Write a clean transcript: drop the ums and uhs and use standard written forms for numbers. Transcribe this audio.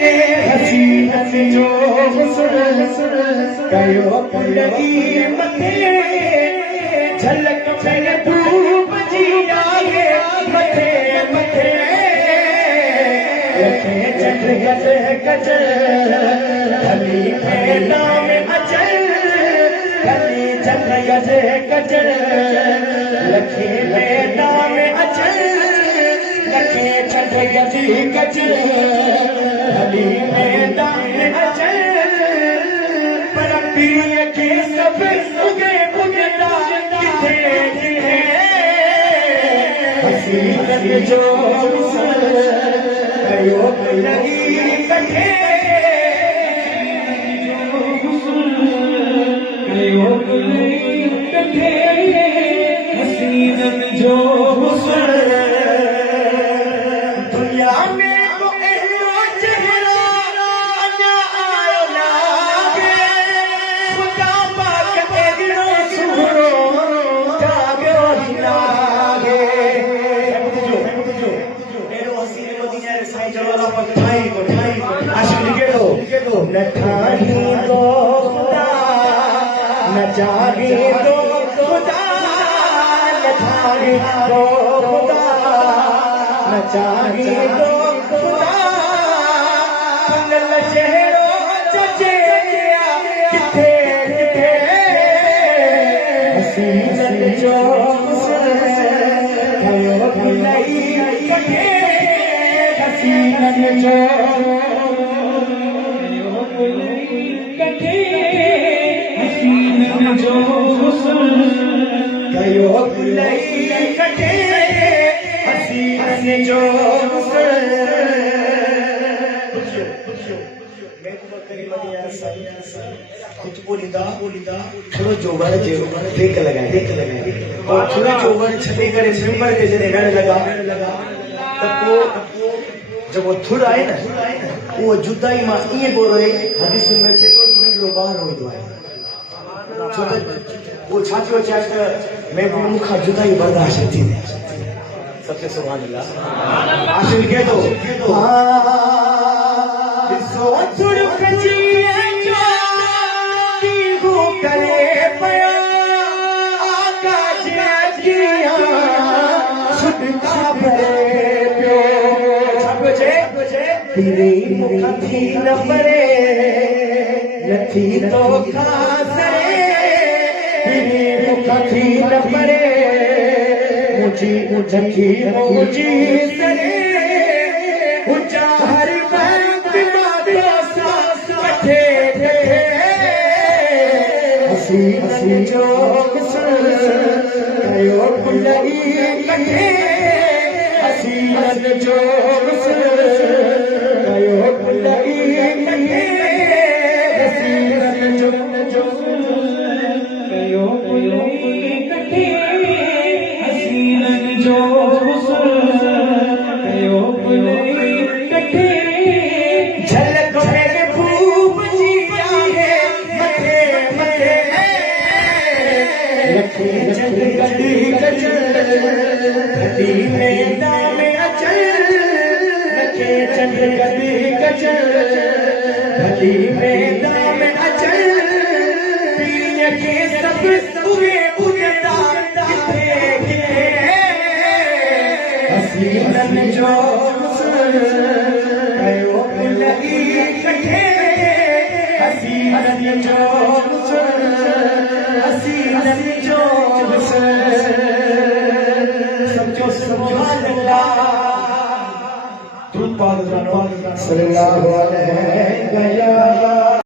हसीनत जो कयो पुलगी मथे झलक में धूप जी आए मथे मथे चंद गज गज हली मैदान में अचल हली चंद गज गज लखे मैदान में अचल लखे चंद गज गज हली मैदान में अचल पर पीर के सब उगे उगदा किथे किथे हसीनत जो कयो लगी कथे कयो लगी कथे हसीनत जो दुनिया में तो एहलो चेहरा अञा आयो लागे खुदा पाक एहलो सुहरो जागो ही लागे न ठाही तो खुदा न जागे तो खुदा न ठाही तो खुदा न जागे तो खुदा चेहरो चचे किथे किथे हसीनत जो कयो भलाई कथे हसीनत जो कयो भलाई कथे हसीनत जो कुछ बोलींदा थोड़ो जोवर जो देख लगाए और थोड़ा जोवर छॾे करे मेंबर के जने रहण लगा तो जब वो थुड़ आए ना वो जुदाई मां इएं बोल रहे हदीस में चेतो नंढड़ो ॿार हूंदो आहे छो त वो छाती चाहे त मैं मुखा जुदाई बर्दाश्त थी सबसे सुभान अल्लाह आशिक के तो सो थुड़ कजी जो कीगो करे पया आकाश अजिया छुटका भरे तेरी मुख थी न परे नथी तो खासरे तेरी मुख थी न परे मुझी मुझी मुझी सरे ऊंचा हर वक्त माता सा कथे कथे हसी हसी जो कयो भुलई कथे हसीनत जो झलक में खूब जी आए मथे मथे लखे चंद गदी गज हली मैदान में अचल लखे चंद गदी गज हली मैदान में अचल पीर के सब उगे उगदा किथे किथे हसीनत जो कयो भुलई कथे हसीनत जो हसीनत जो समझो सुभान अल्लाह तू पाक सल्लल्लाहु अलैहि वसल्लम